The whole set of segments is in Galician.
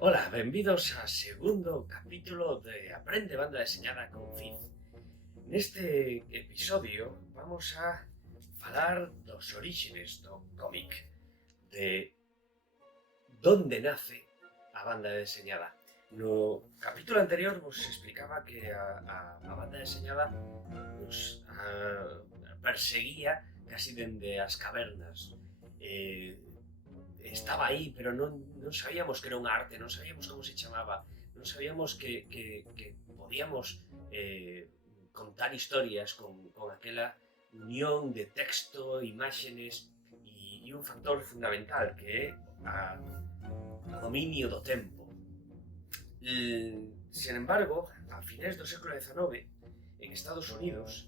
Ola, benvidos ao segundo capítulo de Aprende Banda Deseñada con Fiz. Neste episodio vamos a falar dos orixines do cómic, de donde nace a banda deseñada. No capítulo anterior vos explicaba que a banda deseñada nos perseguía casi dende as cavernas. Estaba aí, pero non sabíamos que era unha arte, non sabíamos como se chamaba, non sabíamos que podíamos contar historias con aquela unión de texto, imágenes e un factor fundamental que é o dominio do tempo. Sen embargo, a finais do século XIX, en Estados Unidos,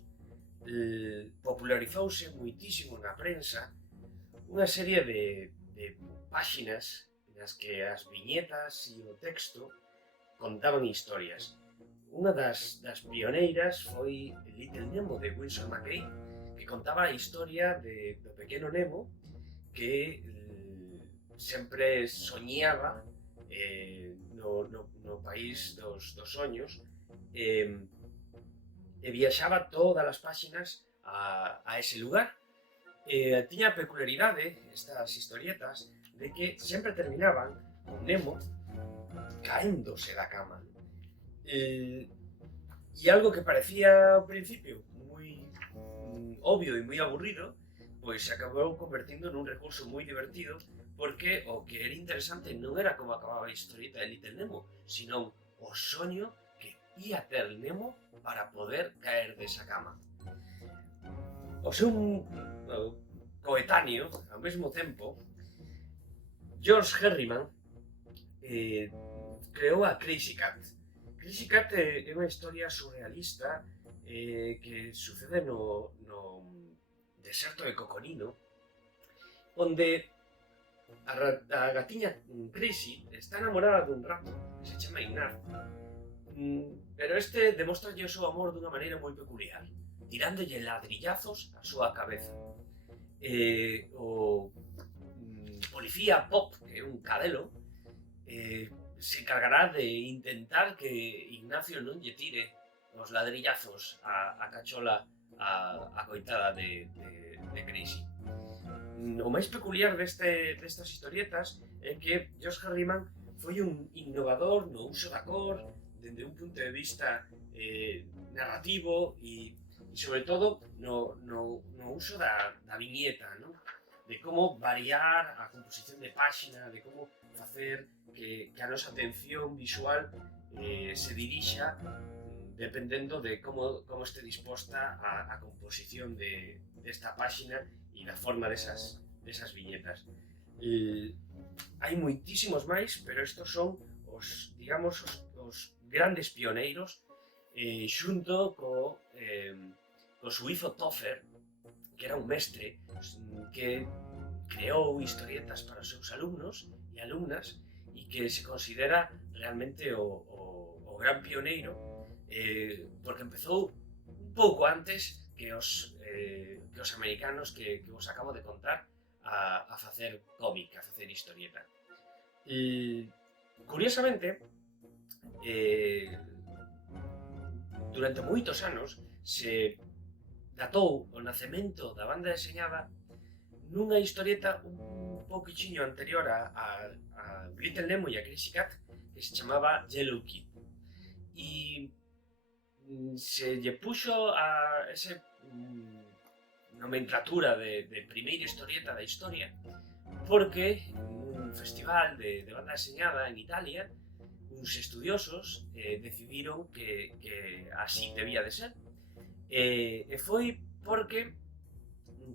popularizouse muitísimo na prensa unha serie de páxinas nas que as viñetas e o texto contaban historias. Unha das pioneiras foi Little Nemo, de Winsor McCay, que contaba a historia do pequeno Nemo que sempre soñaba no país dos soños e viaxaba todas as páxinas a ese lugar. Tiña a peculiaridade, estas historietas, de que sempre terminaban con Nemo caéndose da cama. E algo que parecía ao principio moi obvio e moi aburrido, pois se acabou convertindo nun recurso moi divertido, porque o que era interesante non era como acababa a historieta de Little Nemo, sino o soño que ia ter Nemo para poder caer desa cama. O seu coetáneo, ao mesmo tempo, George Herriman, creou a Crazy Cat. Crazy Cat é unha historia surrealista que sucede no deserto de Coconino, onde a gatiña Crazy está enamorada dun rato que se chama Ignaz, pero este demóstralle o seu amor dunha maneira moi peculiar, tirándolle ladrillazos á súa cabeza. O policía Pop, que é un cadelo, se encargará de intentar que Ignacio non lle tire os ladrillazos a cachola a coitada de Crazy. O máis peculiar destas historietas é que George Herriman foi un innovador no uso da cor, dende un punto de vista narrativo e sobre todo no uso da viñeta, ¿no? De como variar a composición de páxina, de como facer que a nosa atención visual se dirixa dependendo de como este disposta a composición desta páxina e da forma desas viñetas. Hai moitísimos máis, pero estos son os grandes pioneiros xunto co suizo Toffer, que era un mestre que creou historietas para os seus alumnos e alumnas e que se considera realmente o gran pioneiro porque empezou un pouco antes que os americanos que vos acabo de contar a facer cómic, a facer historieta. Curiosamente, durante moitos anos se datou o nacemento da banda deseñada nunha historieta un pouquichiño anterior a Little Nemo e a Crazy Cat, que se chamaba Yellow Kid. E se lle puxo a ese nomenclatura de primeira historieta da historia porque nun festival de banda deseñada en Italia uns estudiosos decidiron que así debía de ser. E foi porque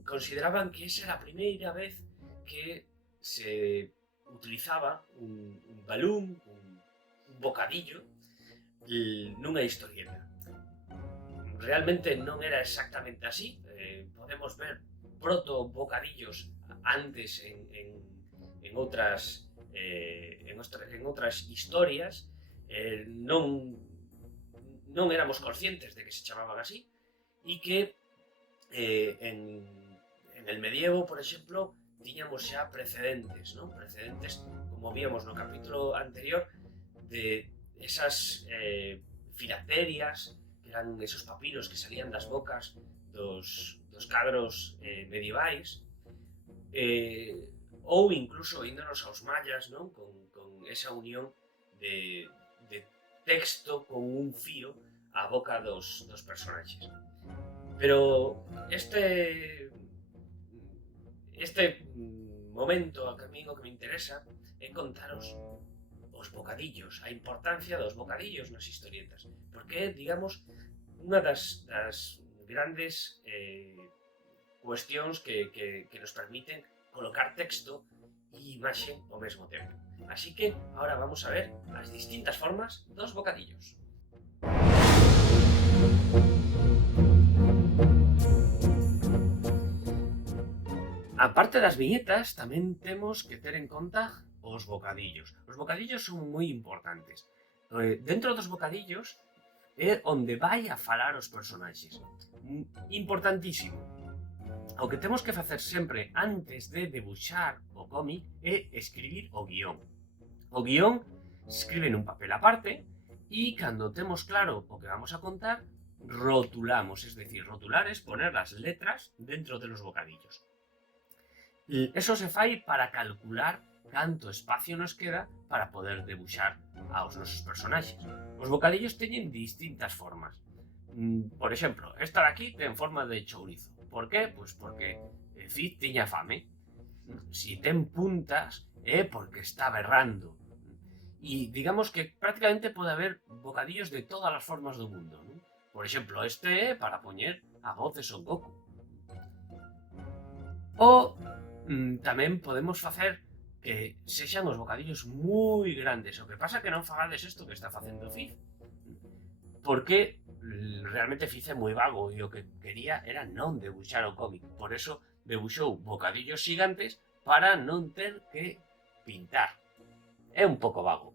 consideraban que esa era a primeira vez que se utilizaba un balón, un bocadillo nunha historieta. Realmente non era exactamente así, podemos ver proto bocadillos antes en outras historias, non éramos conscientes de que se chamaban así e que en el medievo, por exemplo, tiñamos xa precedentes, non? Precedentes, como víamos no capítulo anterior, de esas filacterias, que eran esos papiros que salían das bocas dos cadros medievais, ou incluso índonos aos mayas, non? Con esa unión de texto con un fío á boca dos personaxes. Pero este momento a camiño que me interesa é contaros os bocadillos, a importancia dos bocadillos nas historietas, porque é, digamos, unha das grandes cuestións que nos permiten colocar texto e imaxe ao mesmo tempo. Así que ahora vamos a ver as distintas formas dos bocadillos. A parte das viñetas, tamén temos que ter en conta os bocadillos. Os bocadillos son moi importantes. Dentro dos bocadillos é onde vai a falar os personaxes. Importantísimo. O que temos que facer sempre antes de debuxar o cómic é escribir o guión. O guión se escribe nun papel aparte e cando temos claro o que vamos a contar, rotulamos, es decir, rotular es poner las letras dentro de los bocadillos. Eso se fai para calcular canto espacio nos queda para poder debuxar aos nosos personaxes. Os bocadillos teñen distintas formas. Por exemplo, esta de aquí ten forma de chourizo. Por qué? Pois porque Cid tiña fame. Si ten puntas é porque está berrando. E digamos que prácticamente pode haber bocadillos de todas as formas do mundo, non? Por exemplo, este é para poñer a voz de Son Goku. Ou tamén podemos facer que sexan os bocadillos moi grandes. O que pasa é que non fagades isto que está facendo Cid, porque realmente Cid é moi vago e o que quería era non debuxar o cómic. Por eso debuxou bocadillos gigantes para non ter que pintar. É un pouco vago.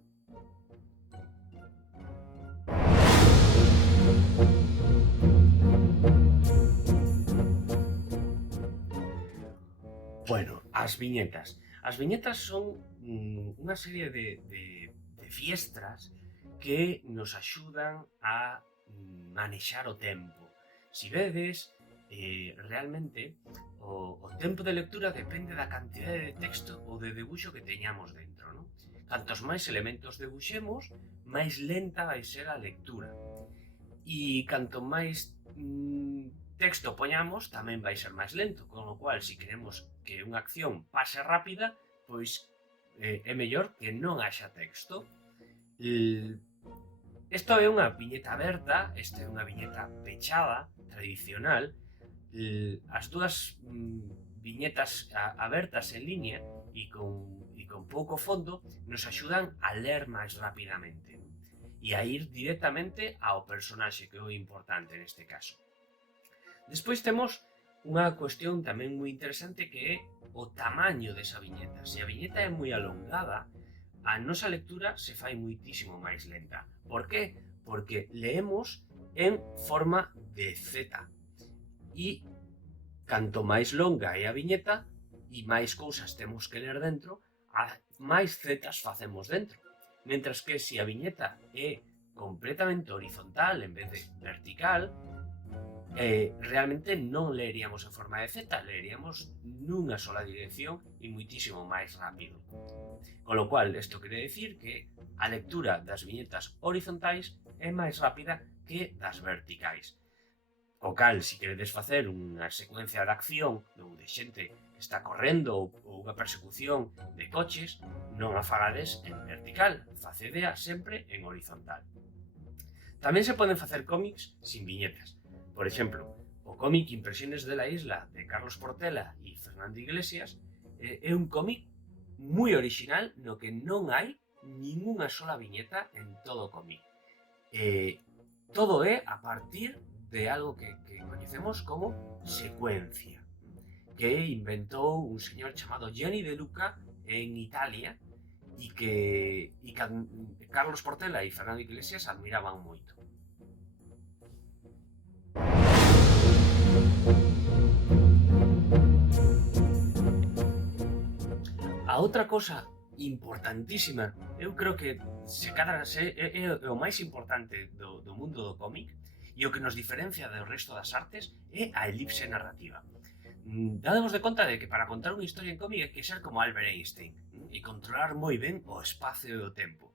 Bueno, as viñetas. As viñetas son unha serie de fiestras que nos axudan a manexar o tempo. Si vedes, realmente o tempo de lectura depende da cantidade de texto ou de debuxo que teñamos dentro, non? Cantos máis elementos debuxemos, máis lenta vai ser a lectura. E canto máis texto poñamos, tamén vai ser máis lento, con o cual, se queremos que unha acción pase rápida, pois é mellor que non haxa texto. Isto é unha viñeta aberta, esta é unha viñeta pechada, tradicional. As dúas viñetas abertas en línea e con pouco fondo nos axudan a ler máis rapidamente e a ir directamente ao personaxe, que é o importante neste caso. Despois temos unha cuestión tamén moi interesante, que é o tamaño desa viñeta. Se a viñeta é moi alongada, a nosa lectura se fai moitísimo máis lenta. Por qué? Porque leemos en forma de Z. E canto máis longa é a viñeta e máis cousas temos que ler dentro, máis Zs facemos dentro. Mentras que se a viñeta é completamente horizontal en vez de vertical, realmente non leeríamos en forma de Z, leeríamos nunha sola dirección e moitísimo máis rápido. Con lo cual, isto quere decir que a lectura das viñetas horizontais é máis rápida que das verticais. O cal, se queredes facer unha secuencia de acción ou de xente que está correndo ou unha persecución de coches, non a fagades en vertical, facedea sempre en horizontal. Tamén se poden facer cómics sin viñetas. Por exemplo, o cómic Impresiones de la Isla, de Carlos Portela e Fernando Iglesias, é un cómic moi original no que non hai ningunha sola viñeta en todo o cómic. Todo é a partir de algo que coñecemos como secuencia, que inventou un señor chamado Gianni De Luca en Italia e que Carlos Portela e Fernando Iglesias admiraban moito. A outra cosa importantísima, eu creo que se cadra é o máis importante do mundo do cómic e o que nos diferencia do resto das artes é a elipse narrativa. Dadevos de conta de que para contar unha historia en cómic hai que ser como Albert Einstein e controlar moi ben o espacio e o tempo.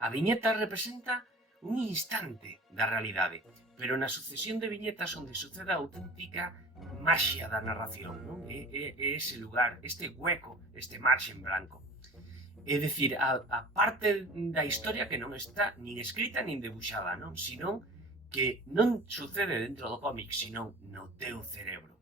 A viñeta representa un instante da realidade, pero na sucesión de viñetas onde sucede a auténtica maxia da narración, non? É ese lugar, este hueco, este marxe en blanco. É dicir, a parte da historia que non está nin escrita nin debuxada, non? Senón que non sucede dentro do cómic, senón no teu cerebro.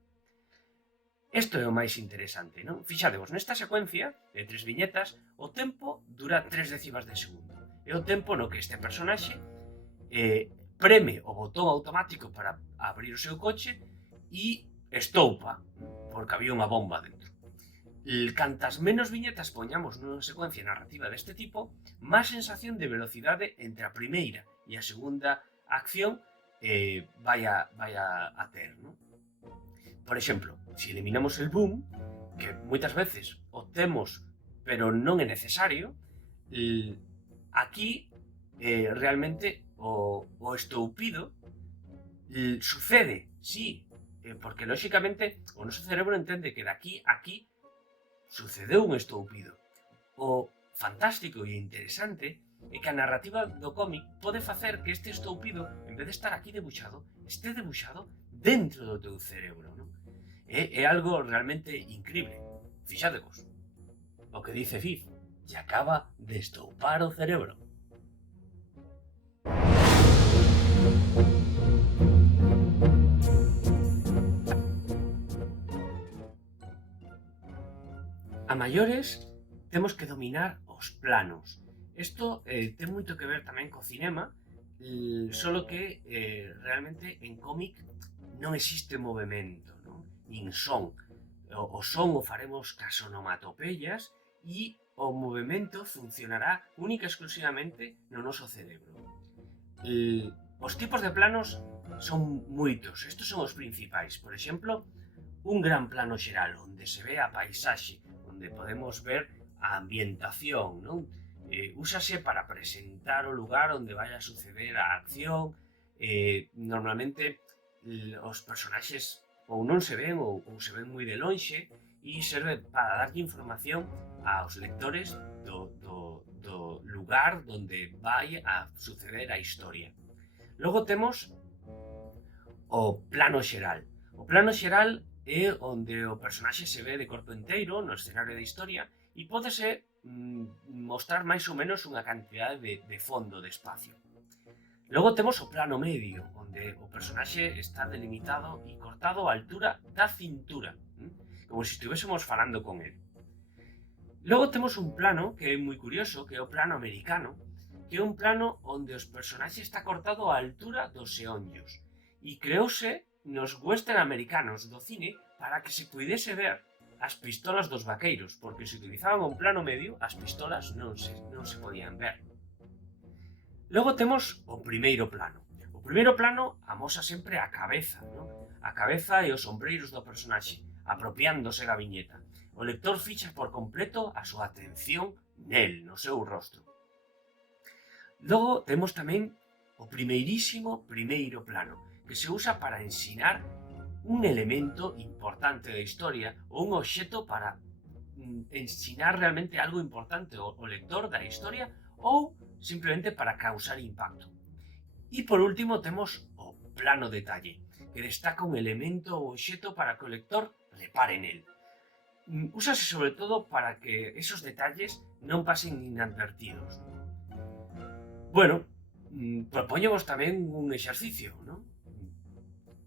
Isto é o máis interesante, non? Fixadevos, nesta secuencia de 3 viñetas, o tempo dura 3 décimas de segundo. É o tempo no que este personaxe preme o botón automático para abrir o seu coche e estoupa, porque había unha bomba dentro. Cantas menos viñetas poñamos nunha secuencia narrativa deste tipo, máis sensación de velocidade entre a primeira e a segunda acción vai a ter, non? Por exemplo, se eliminamos el boom, que moitas veces o temos, pero non é necesario, aquí realmente o estoupido sucede, sí, porque lóxicamente o noso cerebro entende que daqui a aquí sucedeu un estoupido. O fantástico e interesante é que a narrativa do cómic pode facer que este estoupido, en vez de estar aquí debuxado, este debuxado dentro do teu cerebro, non? É algo realmente increíble. Fixadevos, o que dice Fiz, e acaba de estoupar o cerebro. A maiores, temos que dominar os planos. Isto ten moito que ver tamén co cinema, solo que realmente en cómic non existe movimento, non? Nin son. O son o faremos cas onomatopeyas e o movimento funcionará única e exclusivamente no noso cerebro. Os tipos de planos son moitos, estes son os principais. Por exemplo, un gran plano xeral, onde se ve a paisaxe, onde podemos ver a ambientación, non? Úsase para presentar o lugar onde vai a suceder a acción. Normalmente os personaxes ou non se ven ou se ven moi de lonxe e serve para darlle información aos lectores do lugar onde vai a suceder a historia. Logo temos o plano xeral. O plano xeral é onde o personaxe se ve de corpo enteiro no escenario da historia e pódese mostrar máis ou menos unha cantidade de fondo, de espacio. Logo temos o plano medio, onde o personaxe está delimitado e cortado á altura da cintura, como se estivésemos falando con el. Logo temos un plano que é moi curioso, que é o plano americano, que é un plano onde os personaxes está cortado á altura dos xeonllos e creouse nos western americanos do cine para que se puidese ver as pistolas dos vaqueiros, porque se utilizaban un plano medio, as pistolas non se podían ver. Logo temos o primeiro plano. O primeiro plano amosa sempre a cabeza, non? A cabeza e os ombreiros do personaxe, apropiándose da viñeta. O lector ficha por completo a súa atención nel, no seu rostro. Logo temos tamén o primeirísimo primeiro plano, que se usa para ensinar un elemento importante da historia ou un obxecto para ensinar realmente algo importante ao lector da historia ou simplemente para causar impacto. E por último temos o plano detalle, que destaca un elemento ou obxecto para que o lector repare nel. Úsase sobre todo para que esos detalles non pasen inadvertidos. Bueno, propoñemos tamén un exercicio, non?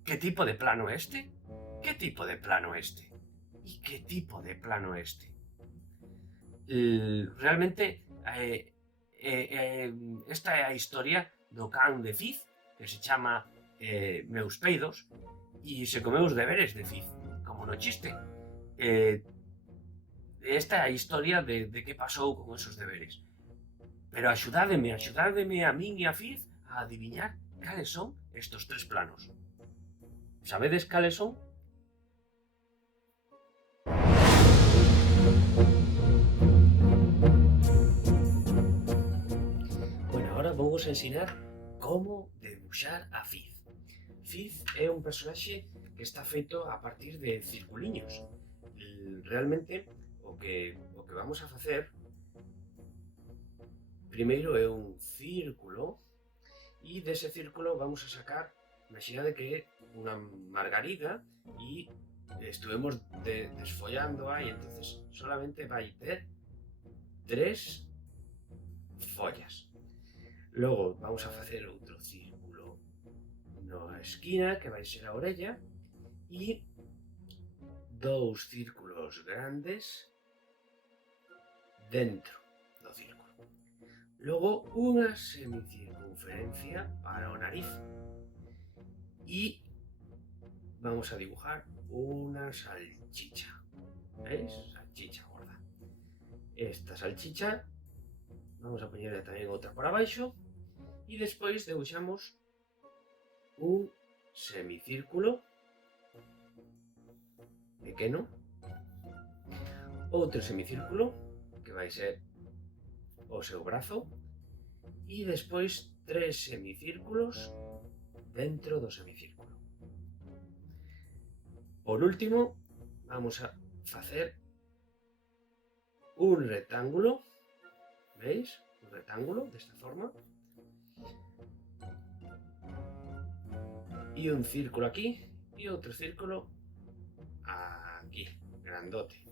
Que tipo de plano este? Que tipo de plano este? E que tipo de plano este? Realmente, esta é a historia do can de Fiz, que se chama Meus peidos, e se comeu os deberes de Fiz, como no chiste. Esta é a historia de que pasou con esos deberes. Pero axudádeme a min e a Fiz a adiviñar cales son estos 3 planos. Sabedes cales son? vamos a ensinar como debuxar a Fiz. Fiz é un personaxe que está feito a partir de circuliños. Realmente, o que vamos a facer primeiro é un círculo e dese círculo vamos a sacar, imaginade que é unha margarida e estuvemos desfollándoa e entonces solamente vai ter 3 follas. Logo vamos a facer outro círculo na esquina que vai ser a orella e 2 círculos grandes dentro do círculo. Logo unha semicircunferencia para o nariz e vamos a dibujar una salchicha. ¿Veis? Salchicha gorda. Esta salchicha vamos a poñerle tamén outra por abaixo e despois debuxamos un semicírculo pequeno, outro semicírculo que vai ser o seu brazo e despois 3 semicírculos dentro do semicírculo. Por último, vamos a facer un rectángulo, ¿veis? Un rectángulo desta forma e un círculo aquí e outro círculo aquí, grandote.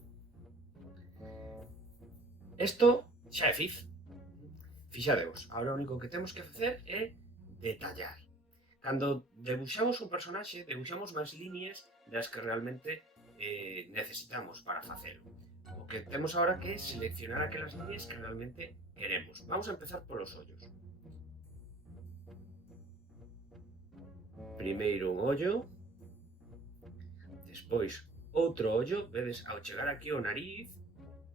Isto xa é Fiz. Fixadevos, agora o único que temos que facer é detallar. Cando debuxamos un personaxe, debuxamos máis líneas das que realmente necesitamos para facelo. O que temos agora que é seleccionar aquelas líneas que realmente queremos. Vamos a empezar polos ollos. Primeiro un ollo, despois outro ollo, vedes, ao chegar aquí ao nariz,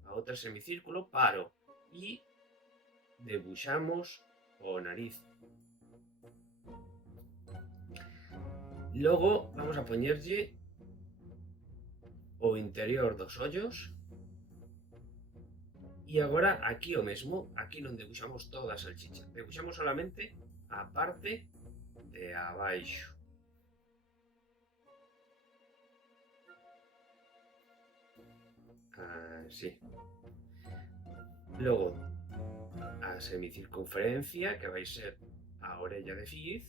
a outro semicírculo, paro e debuxamos o nariz. Logo vamos a poñerlle o interior dos ollos e agora aquí o mesmo, aquí non debuxamos toda a salchicha, debuxamos solamente a parte de abaixo. Así. Logo a semicircunferencia, que vai ser a orella de Fiz.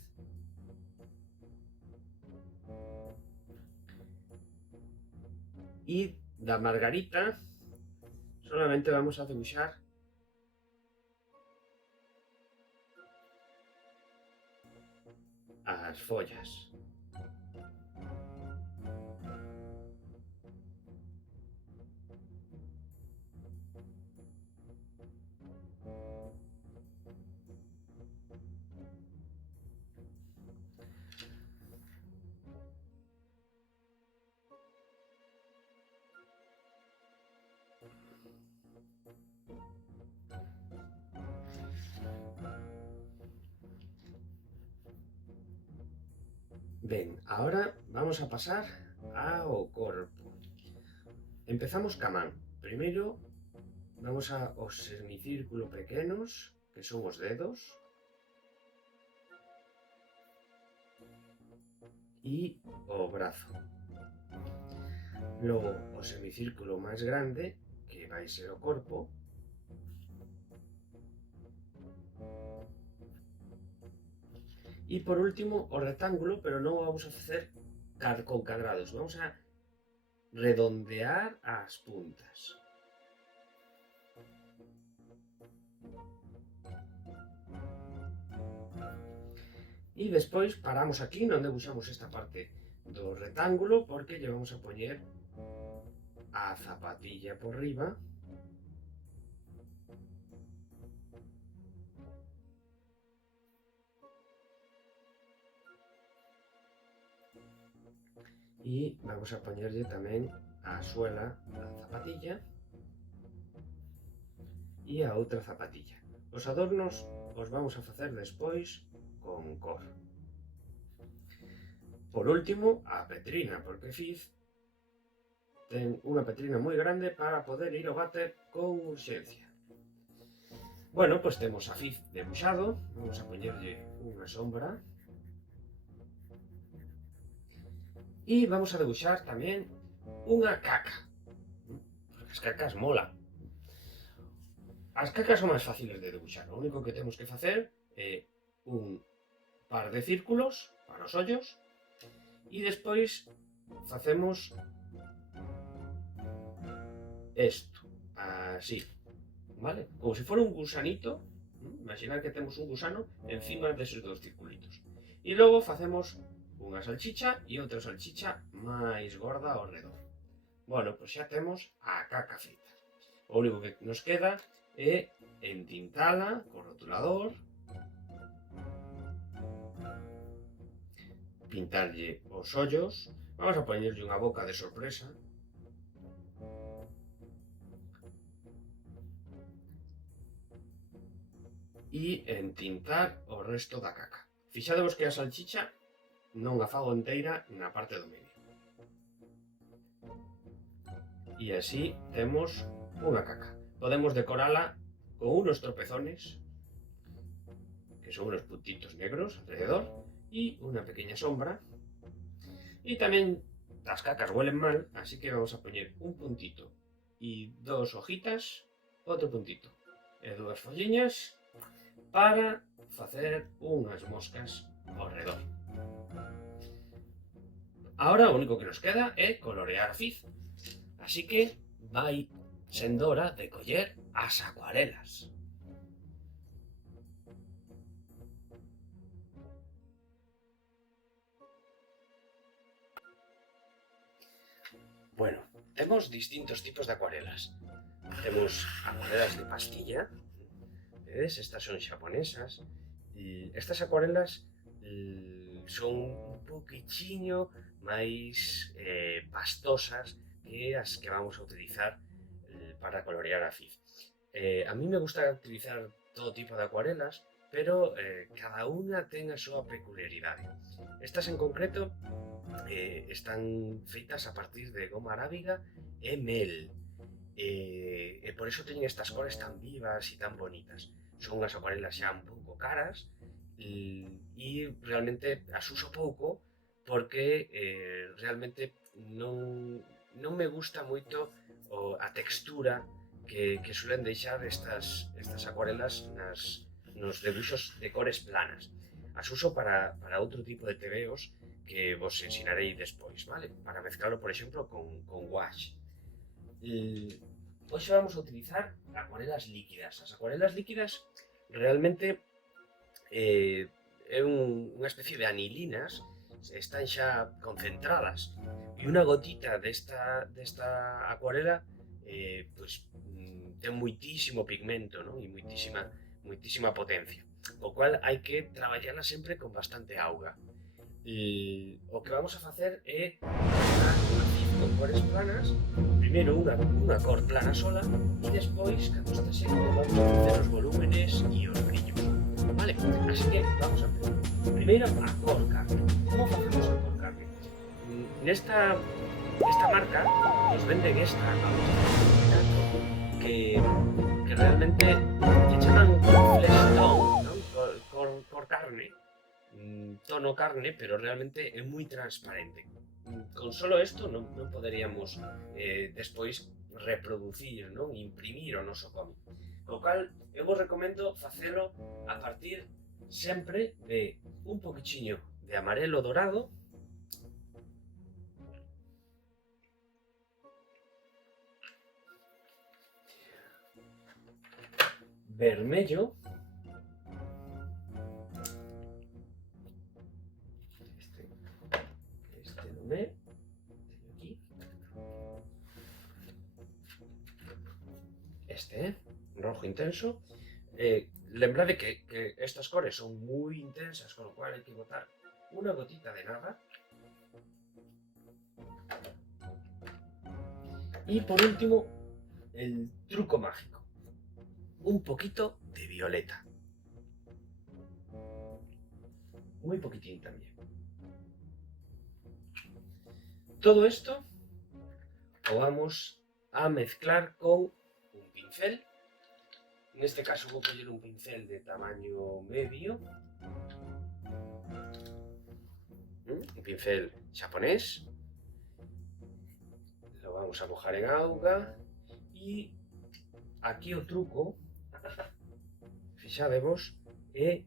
E da margarita solamente vamos a debuxar as follas. Ben, ahora vamos a pasar ao corpo. Empezamos ca man. Primeiro vamos aos semicírculos pequenos, que son os dedos. E o brazo. Logo o semicírculo máis grande, que vai ser o corpo. E por último o rectángulo, pero non o vamos a facer con cadrados, vamos a redondear as puntas. E despois paramos aquí, non debuxamos esta parte do rectángulo porque lle vamos a poñer a zapatilla por riba. E vamos a poñerlle tamén a suela da zapatilla e a outra zapatilla. Os adornos os vamos a facer despois con cor. Por último, a petrina, porque Fiz ten unha petrina moi grande para poder ir ao váter con urxencia. Bueno, pues temos a Fiz debuxado, vamos a poñerlle unha sombra. E vamos a debuxar tamén unha caca, porque as cacas molan. As cacas son máis fáciles de debuxar, o único que temos que facer é un par de círculos para os ollos e despois facemos isto, así, vale? Como se fora un gusanito, imaginar que temos un gusano encima deses dos circulitos. E logo facemos unha salchicha e outra salchicha máis gorda ao redor. Bueno, pois xa temos a caca feita. O único que nos queda é entintala co rotulador, pintarlle os ollos, vamos a poñerlle unha boca de sorpresa, e entintar o resto da caca. Fixadevos que a salchicha non a fago enteira na parte do medio. E así temos unha caca. Podemos decorala con unos tropezones, que son unos puntitos negros alrededor, e unha pequeña sombra. E tamén as cacas huelen mal, así que vamos a poñer un puntito e dos hojitas, outro puntito e dúas folliñas para facer unhas moscas ao redor. Ahora o único que nos queda é colorear a Fiz, así que vai sendo hora de coller as acuarelas. Bueno, temos distintos tipos de acuarelas. Temos acuarelas de pastilla, vedes? Estas son xaponesas. E estas acuarelas son un poquichiño máis pastosas que as que vamos a utilizar para colorear a Fiz. A mí me gusta utilizar todo tipo de acuarelas, pero cada unha ten a súa peculiaridade. Estas en concreto están feitas a partir de goma arábiga e mel. E por iso teñen estas cores tan vivas e tan bonitas. Son unhas acuarelas xa un pouco caras e realmente as uso pouco porque realmente non me gusta moito a textura que suelen deixar estas acuarelas nos debuxos de cores planas. As uso para outro tipo de tebeos que vos ensinarei despois, vale? Para mezclalo, por exemplo, con gouache. Hoxe vamos a utilizar acuarelas líquidas. As acuarelas líquidas realmente é unha especie de anilinas, están xa concentradas e unha gotita desta acuarela pues, ten moitísimo pigmento, non? E moitísima potencia, o cual hai que traballala sempre con bastante auga. O que vamos a facer é unha Fiz con cores planas, primeiro unha cor plana sola e despois, cando está seco, vamos a facer os volúmenes e os brillos, vale? Así que vamos a empezar. Primeiro a cor carne. Como facemos a cor carne? Esta marca nos venden esta que realmente lle chaman flesh tone, non? Cor carne, tono carne, pero realmente é moi transparente. Con solo isto non poderíamos despois reproducir, non? Imprimir o noso cómic. Co cal, eu vos recomendo facelo a partir sempre de un poquichiño de amarelo dorado, vermello, este non é, teño aquí, este é, rojo intenso. Lembrade que estas cores son moi intensas, con lo cual hai que botar unha gotita de nada. E por último, el truco mágico, un poquito de violeta. Muy poquitín también. Todo esto lo vamos a mezclar con un pincel. Neste caso vou coller un pincel de tamaño medio, un pincel xaponés, lo vamos a mojar en auga e aquí o truco, fixadevos, é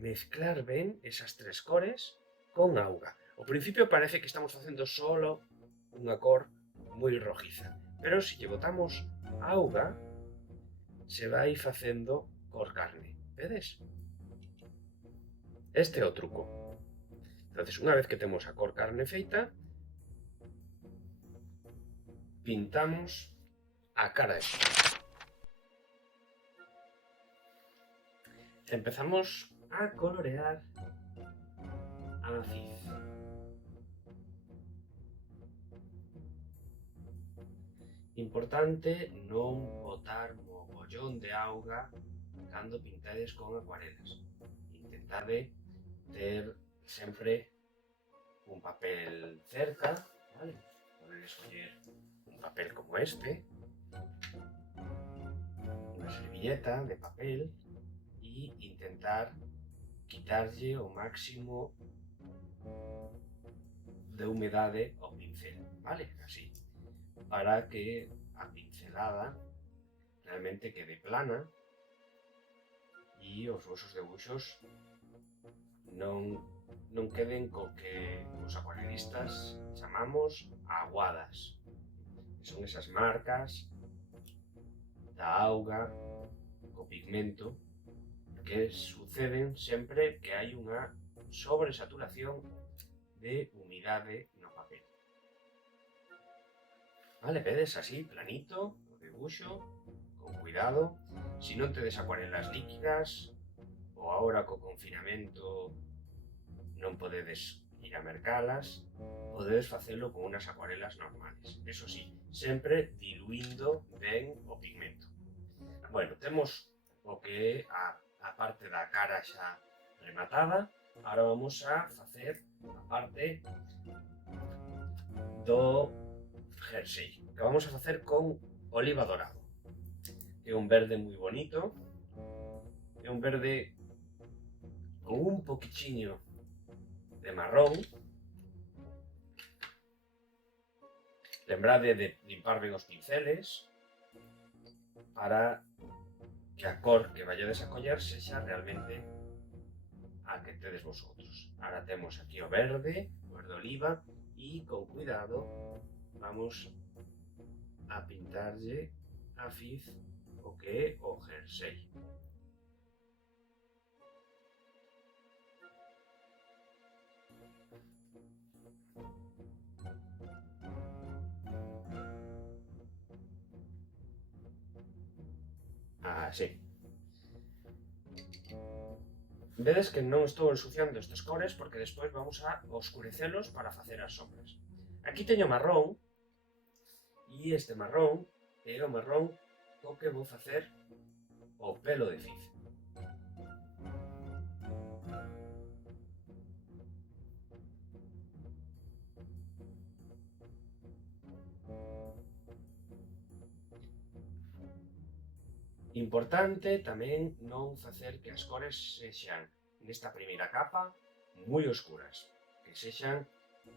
mezclar ben esas tres cores con auga. Ao principio parece que estamos facendo solo unha cor moi rojiza, pero se lle botamos auga se vai facendo cor carne, vedes? Este é o truco. Entonces, unha vez que temos a cor carne feita, pintamos a cara de xeo. Empezamos a colorear a maciz. Importante non botar mogollón de auga cando pintades con acuarelas. Intentade ter sempre un papel cerca, ¿vale? Poder escoller un papel como este, unha servilleta de papel e intentar quitarlle o máximo de humedade ao pincel, ¿vale? Así, para que a pincelada realmente quede plana e os vosos debuxos non queden co que os acuarelistas chamamos aguadas. Son esas marcas da auga co pigmento que suceden sempre que hai unha sobresaturación de humidade no papel. Vale, vedes así, planito, o debuxo, con cuidado. Se non tedes acuarelas líquidas, ou agora co confinamento non podedes ir a mercalas, podedes facelo con unhas acuarelas normales. Eso sí, sempre diluindo ben o pigmento. Bueno, temos o que é a parte da cara xa rematada. Ahora vamos a facer a parte do jersey, que vamos a facer con oliva dorado. É un verde moi bonito, é un verde con un poquichiño de marrón. Lembrade de limpar ben os pinceles para que a cor que vayades a coller sexa realmente a que tedes vosotros. Ahora temos aquí o verde oliva, e con cuidado vamos a pintarlle a fiz o que é o jersey. Así. Vedes que non estou ensuciando estes cores porque despois vamos a oscurecelos para facer as sombras. Aquí teño marrón, e este marrón é o marrón co que vou facer o pelo de fiz. Importante tamén non facer que as cores sexan nesta primeira capa moi oscuras, que sexan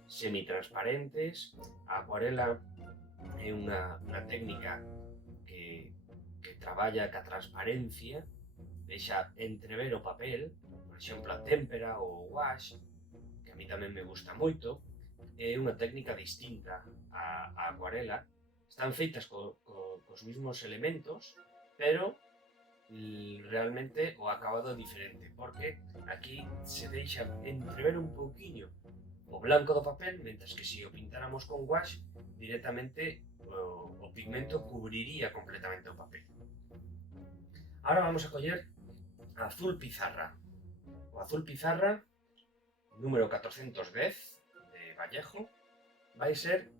semitransparentes. A acuarela é unha técnica que traballa ca transparencia, deixa entrever o papel, por exemplo a témpera ou o gouache, que a mí tamén me gusta moito. É unha técnica distinta á acuarela, están feitas cos mesmos elementos, pero realmente o acabado é diferente, porque aquí se deixa entrever un pouquiño o blanco do papel, mentres que se o pintáramos con gouache, directamente o pigmento cubriría completamente o papel. Ahora vamos a coller azul pizarra. O azul pizarra, número 410 de Vallejo, vai ser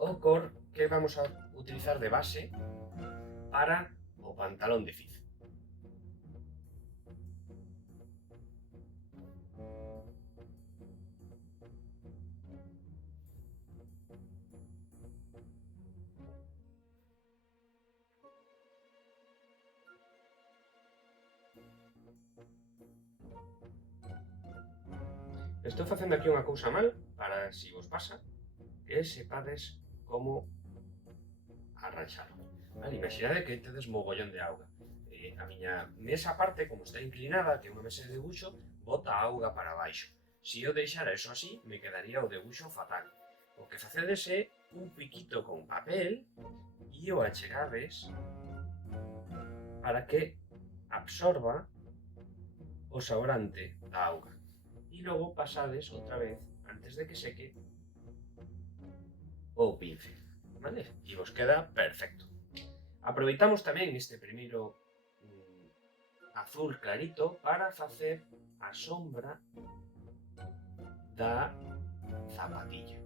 o cor que vamos a utilizar de base para o pantalón de fiz. Estou facendo aquí unha cousa mal para, se vos pasa, que sepades como arranxalo. Vale, imaginade que tedes mogollón de auga. A miña mesa parte, como está inclinada, que é unha mesa de debuxo, bota a auga para baixo. Se eu deixara eso así, me quedaría o debuxo fatal. O que facedes é un piquito con papel e o achegades para que absorba o saborante da auga. E logo pasades outra vez, antes de que seque, o pincel, vale? E vos queda perfecto. Aproveitamos tamén este primeiro azul clarito para facer a sombra da zapatilla.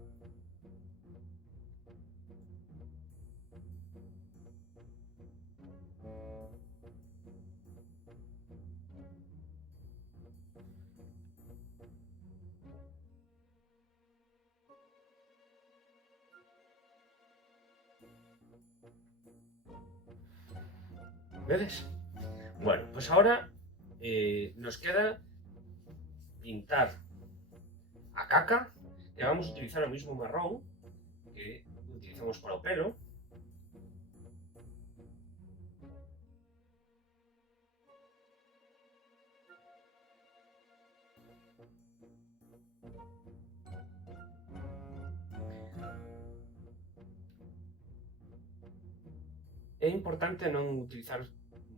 ¿Vedes? Bueno, pues ahora nos queda pintar a caca, que vamos a utilizar o mismo marrón que utilizamos para o pelo. É importante non utilizar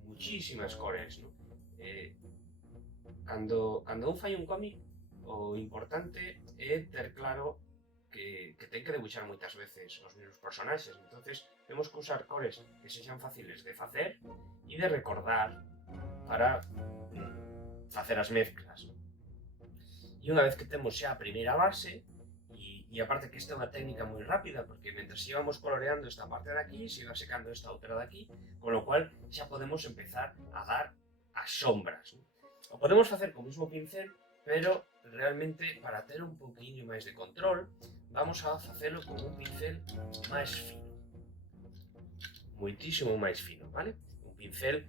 muchísimas cores, ¿no? Cando un fai un cómic, o importante é ter claro que ten que debuxar moitas veces os mesmos personaxes, entonces temos que usar cores que sexan fáciles de facer e de recordar para facer as mezclas. E unha vez que temos xa a primeira base, e aparte que esta é unha técnica moi rápida, porque mentre íbamos coloreando esta parte de aquí, se iba secando esta outra de aquí, con lo cual xa podemos empezar a dar as sombras, ¿no? O podemos facer co mismo pincel, pero realmente para ter un poquinho máis de control, vamos a facelo con un pincel máis fino. Moitísimo máis fino, vale? Un pincel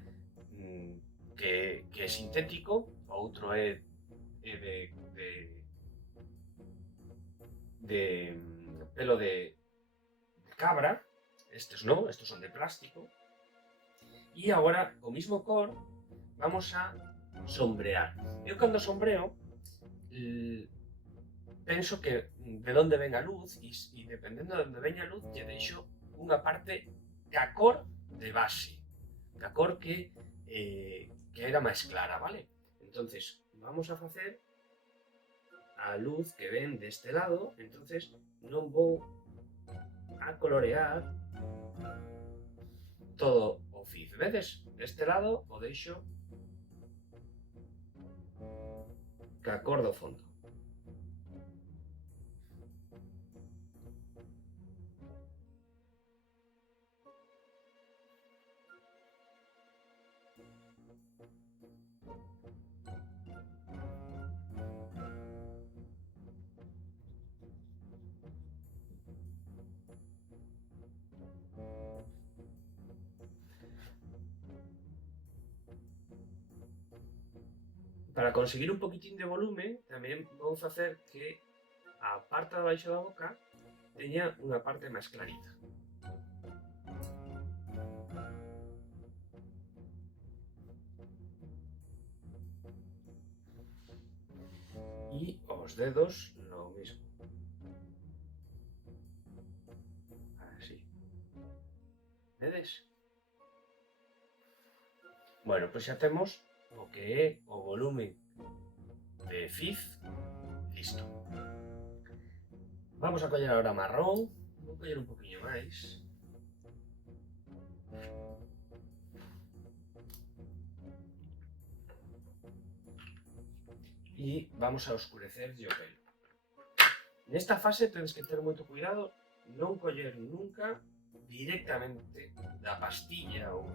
que é sintético, o outro é de pelo de cabra, estes non, estes son de plástico. E agora, co mismo cor, vamos a sombrear. Eu cando sombreo, penso que de onde ven a luz, e dependendo de onde veña a luz, lle deixo unha parte ca cor de base, ca cor que era máis clara, vale? Entonces, vamos a facer a luz que ven deste lado, entonces non vou a colorear todo o fiz, vedes? Deste lado o deixo ca cor do fondo. Para conseguir un poquitín de volume, tamén vou facer que a parte de baixo da boca teña unha parte máis clarita. E os dedos, lo mismo. Así. Vedes? Bueno, pois xa temos o que é o volume de fiz listo. Vamos a coller agora marrón, vou coller un poquinho máis. E vamos a oscurecer o pelo. Nesta fase tedes que ter moito cuidado, non coller nunca directamente da pastilla ou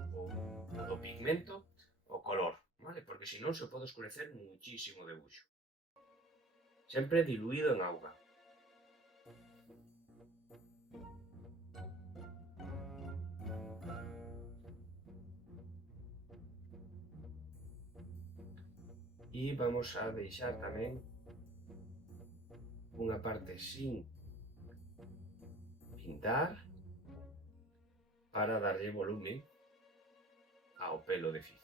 do pigmento o color, vale? Porque senón se pode oscurecer muchísimo o debuxo. Sempre diluído en auga. E vamos a deixar tamén unha parte sin pintar para darlle volumen ao pelo de Fiz.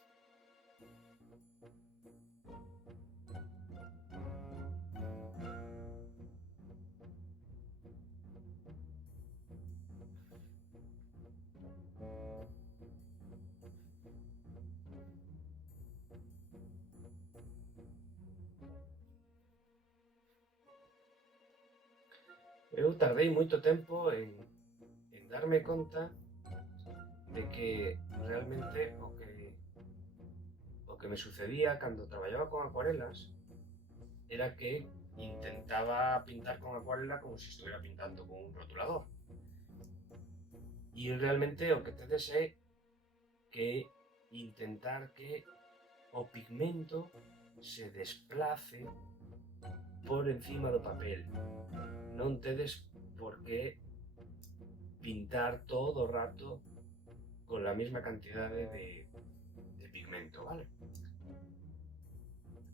Eu tardei moito tempo en darme conta de que realmente o que me sucedía cando traballaba con acuarelas era que intentaba pintar con acuarela como se estuviera pintando con un rotulador. E realmente o que tedes é que intentar que o pigmento se desplace por encima do papel. Non tedes por que pintar todo o rato con la mesma cantidade de pigmento, vale?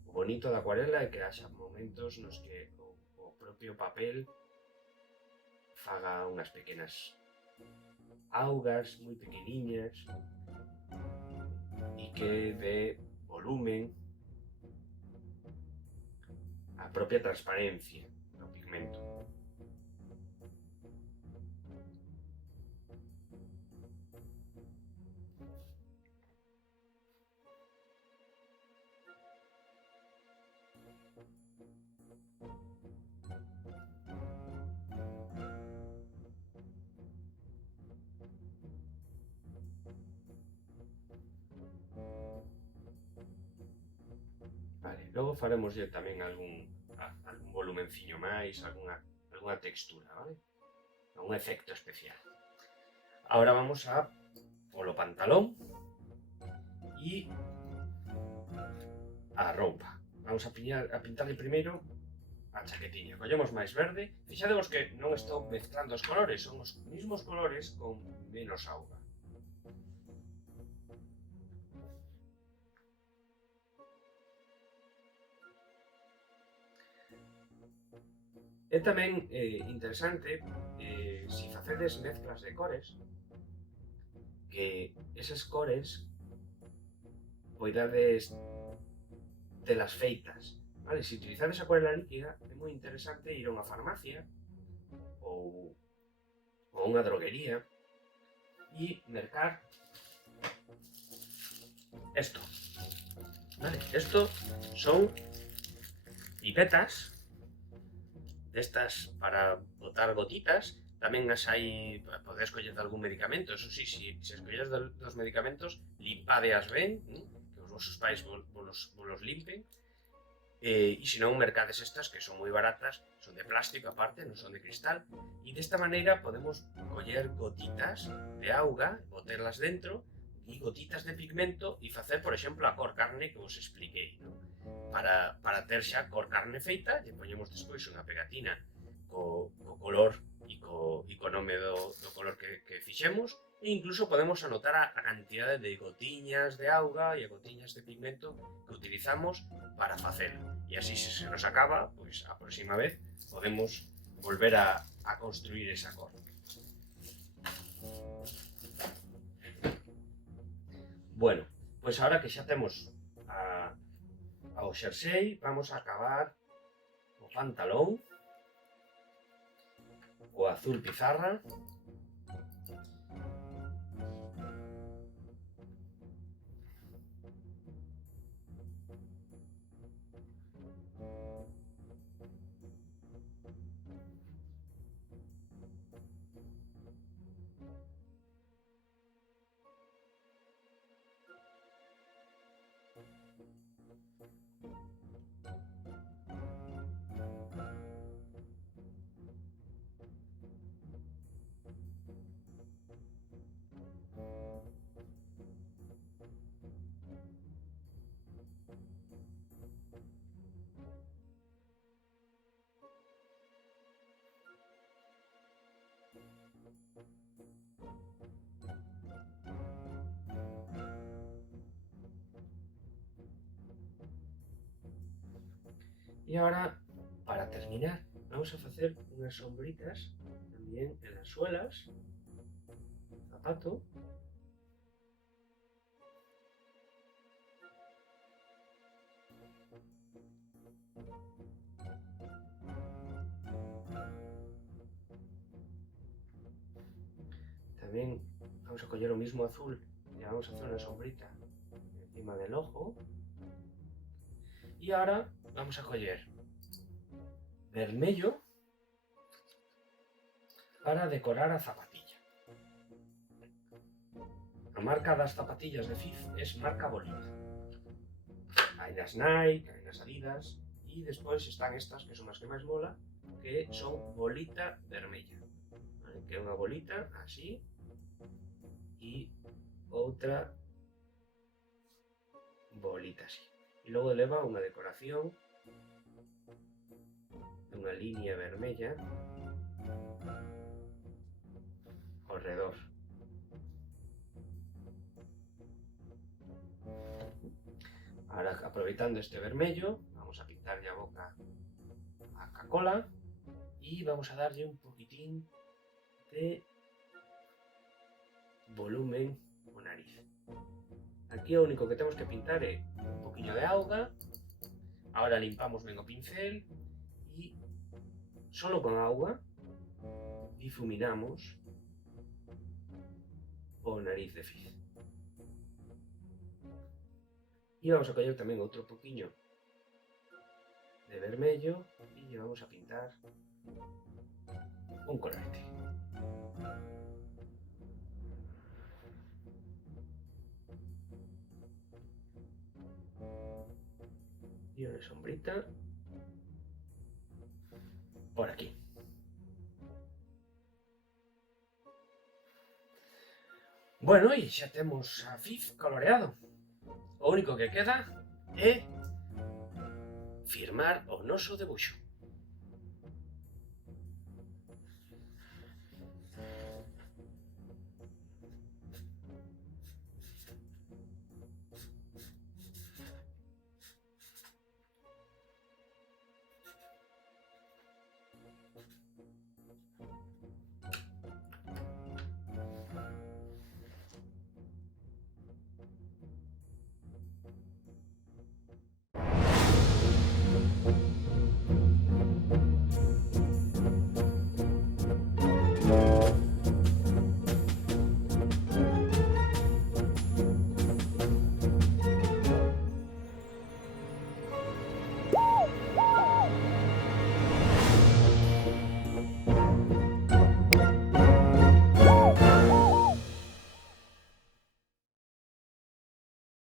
O bonito da acuarela é que haxa momentos nos que o propio papel faga unhas pequenas augas moi pequeniñas e que dé volumen a propia transparencia do pigmento. Vale, logo faremoslle tamén algún volumenciño máis, algunha textura, vale? Un efecto especial. Ahora vamos a polo pantalón e a roupa. Vamos a pintarle primeiro a chaquetiña. Collemos máis verde. Fixadevos que non estou mezclando os colores, son os mismos colores con menos auga. É tamén interesante, se facedes mezclas de cores, que esas cores poidades telas feitas, vale? Se utilizades acuarela líquida, é moi interesante ir a unha farmacia ou unha droguería e mercar esto, vale? Esto son pipetas destas para botar gotitas. Tamén as hai, podes coller de algún medicamento, eso sí, se escolles dos medicamentos, limpadeas ben, que os vosos pais vos limpen, e se non, mercades estas que son moi baratas, son de plástico aparte, non son de cristal, e desta maneira podemos coller gotitas de auga, boterlas dentro, e gotitas de pigmento e facer, por exemplo, a cor carne que vos expliquei, non? Para ter xa cor carne feita, lle poñemos despois unha pegatina co color e co nome do color que fixemos, e incluso podemos anotar a cantidade de gotiñas de auga e a gotiñas de pigmento que utilizamos para facelo. E así, se nos acaba, pois a próxima vez podemos volver a construir esa cor. Bueno, pois agora que xa temos ao xersei, vamos a acabar o pantalón, o azul pizarra, E agora, para terminar, vamos a facer unhas sombritas tamén en las suelas do zapato. Tamén vamos a coller o mismo azul e vamos a hacer unha sombrita encima del ojo. E agora vamos a coller vermello para decorar a zapatilla. A marca das zapatillas de Fiz es marca Bolita. Hai nas Nike, hai nas Adidas e despois están estas que son as que máis mola, que son bolita vermella, vale? Que é unha bolita así e outra bolita así. E logo leva unha decoración dunha línea vermella ao redor. Ahora, aproveitando este vermello, vamos a pintarlle a boca a Coca-Cola e vamos a darlle un poquitín de volumen ao nariz. Aquí o único que temos que pintar é un poquinho de auga. Ahora limpamos ben o pincel e solo con auga difuminamos o nariz de Fiz. E vamos a coller tamén outro poquinho de vermello e lle vamos a pintar un colorete. Y una sombrita por aquí. Bueno, e xa temos a Fiz coloreado. O único que queda é firmar o noso debuxo.